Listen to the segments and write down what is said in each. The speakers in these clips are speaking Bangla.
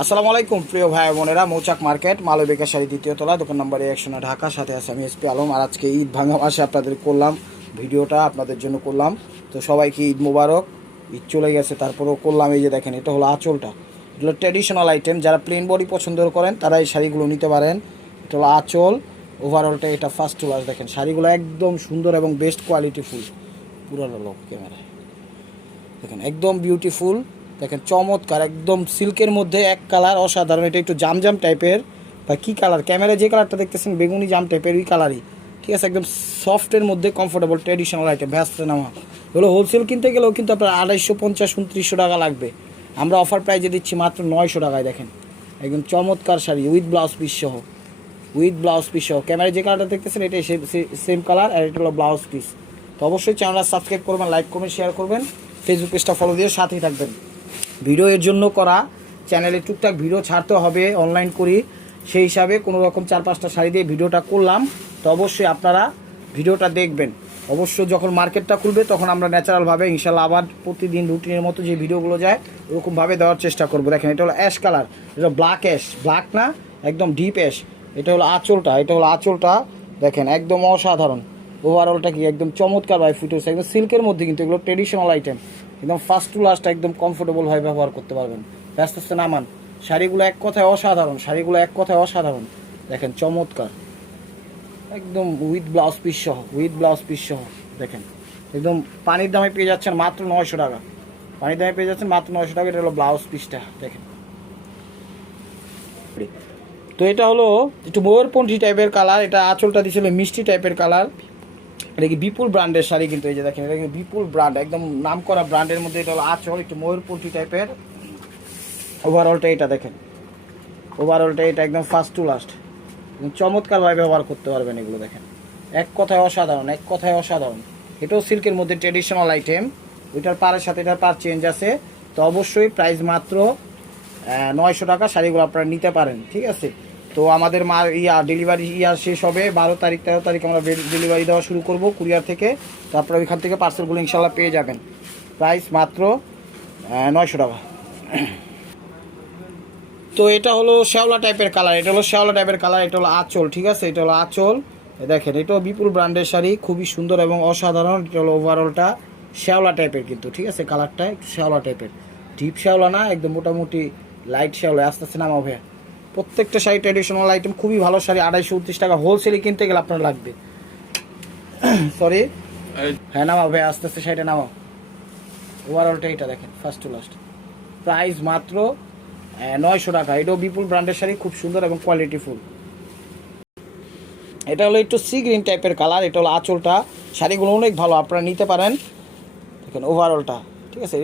আসসালামু আলাইকুম প্রিয় ভাই বোনেরা, মৌচাক মার্কেট মালবিকা শাড়ি দ্বিতীয় তলা, দোকান নম্বর 109, ঢাকা। সাথে আছে আমি এসপি আলম। আর আজকে ঈদ ভাঙা মাসে আপনাদের করলাম ভিডিওটা, আপনাদের জন্য করলাম। তো সবাইকে ঈদ মোবারক। ঈদ চলে গেছে, তারপরেও করলাম। এই যে দেখেন, এটা হলো আঁচলটা, এগুলো ট্র্যাডিশনাল আইটেম। যারা প্লেন বডি পছন্দ করেন তারা এই শাড়িগুলো নিতে পারেন। এটা হলো আঁচল, ওভারঅলটা এটা ফার্স্ট টু লাস্ট। দেখেন শাড়িগুলো একদম সুন্দর এবং বেস্ট কোয়ালিটি ফুল। পুরো লোক ক্যামেরায় দেখেন, একদম বিউটিফুল। দেখেন চমৎকার, একদম সিল্কের মধ্যে এক কালার, অসাধারণ। এটা একটু জামজাম টাইপের বা কী কালার, ক্যামেরায় যে কালারটা দেখতেছেন বেগুনি জাম টাইপের, ওই কালারই, ঠিক আছে। একদম সফটের মধ্যে কমফোর্টেবল ট্র্যাডিশনাল আইটেম। ভ্যাসতে নামা এগুলো হোলসেল কিনতে গেলেও কিন্তু আপনার 250-2900 টাকা লাগবে। আমরা অফার প্রাইজে দিচ্ছি মাত্র 900 টাকায়। দেখেন একদম চমৎকার শাড়ি উইথ ব্লাউজ পিস সহ, ক্যামেরায় যে কালারটা দেখতেছেন এটাই সেম কালার, আর এটা হলো ব্লাউজ পিস। তো অবশ্যই চ্যানেলটা সাবস্ক্রাইব করবেন, লাইক করবেন, শেয়ার করবেন, ফেসবুক পেজটা ফলো দিয়ে সাথেই থাকবেন। ভিডিও এর জন্য করা, চ্যানেলে টুকটাক ভিডিও ছাড়তে হবে, অনলাইন করি, সেই হিসাবে কোনো রকম 4-5টা শাড়ি দিয়ে ভিডিওটা করলাম। তো অবশ্যই আপনারা ভিডিওটা দেখবেন। অবশ্যই যখন মার্কেটটা খুলবে তখন আমরা ন্যাচারালভাবে ইনশাল্লাহ আবার প্রতিদিন রুটিনের মতো যে ভিডিওগুলো যায় ওরকমভাবে দেওয়ার চেষ্টা করবো। দেখেন এটা হলো অ্যাশ কালার, এটা ব্ল্যাক অ্যাশ, ব্ল্যাক না একদম ডিপ অ্যাশ। এটা হলো আঁচলটা, দেখেন একদম অসাধারণ। ওভারঅলটা কি একদম চমৎকার ভাই ফুটেছে, একদম সিল্কের মধ্যে, কিন্তু এগুলো ট্রেডিশনাল আইটেম। একদম ফার্স্ট টু লাস্ট একদম কমফোর্টেবলভাবে ব্যবহার করতে পারবেন। আস্তে আস্তে নামান। শাড়িগুলো এক কথায় অসাধারণ, দেখেন চমৎকার, একদম উইথ ব্লাউজ পিস সহ, দেখেন একদম পানির দামে পেয়ে যাচ্ছেন মাত্র 900 টাকা। এটা হলো ব্লাউজ পিসটা, দেখেন। তো এটা হলো একটু ময়ূরপন্থী টাইপের কালার, এটা আঁচলটা দিয়েছিল মিষ্টি টাইপের কালার। এটা কি বিপুল ব্র্যান্ডের শাড়ি, কিন্তু এই যে দেখেন এটা কিন্তু বিপুল ব্র্যান্ড, একদম নাম করা ব্র্যান্ডের মধ্যে। এটা হলো আঁচল, একটু ময়ূরপন্থী টাইপের। ওভারঅলটা এটা একদম ফার্স্ট টু লাস্ট, চমৎকারভাবে ব্যবহার করতে পারবেন এগুলো। দেখেন এক কথায় অসাধারণ। এটাও সিল্কের মধ্যে ট্রেডিশনাল আইটেম। ওইটার পাড়ের সাথে এটার পার চেঞ্জ আছে। তো অবশ্যই প্রাইস মাত্র 900 টাকা। শাড়িগুলো আপনারা নিতে পারেন, ঠিক আছে। তো আমাদের ডেলিভারি শেষ হবে 12 তারিখ 13 তারিখ আমরা ডেলিভারি দেওয়া শুরু করব কুরিয়ার থেকে। তো আপনারা ওইখান থেকে পার্সেলগুলো ইনশাল্লাহ পেয়ে যাবেন। প্রাইস মাত্র 900 টাকা। তো এটা হলো শ্যাওলা টাইপের কালার, এটা হলো আঁচল, ঠিক আছে। এটা হলো আঁচল, দেখেন এটাও বিপুল ব্র্যান্ডের শাড়ি, খুবই সুন্দর এবং অসাধারণ। এটা হলো ওভারঅলটা শ্যাওলা টাইপের, কিন্তু ঠিক আছে কালারটা একটু শ্যাওলা টাইপের, ডিপ শ্যাওলা না, একদম মোটামুটি লাইট শ্যাওলা। আস্তে আস্তে নামাও ভাইয়া। প্রত্যেকটা শাড়ি ট্র্যাডিশনাল আইটেম, খুবই ভালো শাড়ি। 229 টাকা হোলসেলে কিনতে গেলে আপনার লাগবে, সরি হ্যাঁ নামাও ভাইয়া, আস্তে আস্তে শাড়িটা নামাও। ওভারঅলটা এটা দেখেন ফার্স্ট টু লাস্ট, প্রাইস মাত্র 900 টাকা। এটাও বিপুল ব্র্যান্ডের শাড়ি, খুব সুন্দর এবং কোয়ালিটিফুল। এটা হলো একটু সি গ্রিন টাইপের কালার, এটা হলো আঁচলটা। শাড়িগুলো অনেক ভালো, আপনারা নিতে পারেন। দেখেন ওভারঅলটা, ঠিক আছে।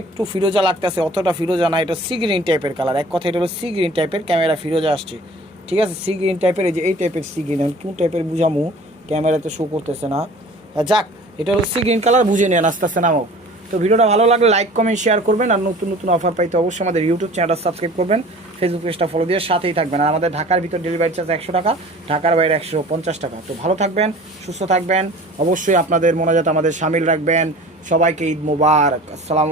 একটু ফিরোজা লাগতেছে, অতটা ফিরোজা না, এটা সি গ্রিন টাইপের কালার। এক কথা এটা হলো সি গ্রিন টাইপের, ক্যামেরা ফিরোজা আসছে, ঠিক আছে। সি গ্রিন টাইপের, এই টাইপের সি গ্রিন, কোন টাইপের বুঝামু, ক্যামেরাতে শো করতেছে না। যাক, এটা হলো সি গ্রিন কালার, বুঝে নেন আস্তে আস্তে নামো। তো ভিডিওটা ভালো লাগলে লাইক কমেন্ট শেয়ার করবেন। আর নতুন অফার পাইতে অবশ্যই আমাদের ইউটিউব চ্যানেলটা সাবস্ক্রাইব করবেন, ফেসবুক পেজটা ফলো দিয়ে সাথেই থাকবেন। আর আমাদের ঢাকার ভিতর ডেলিভারি চার্জ 100 টাকা, ঢাকার বাইরে 150 টাকা। তো ভালো থাকবেন, সুস্থ থাকবেন, অবশ্যই আপনাদের মোনাজাত আমাদের শামিল রাখবেন। সবাইকে ঈদ মোবারক। আসসালাম।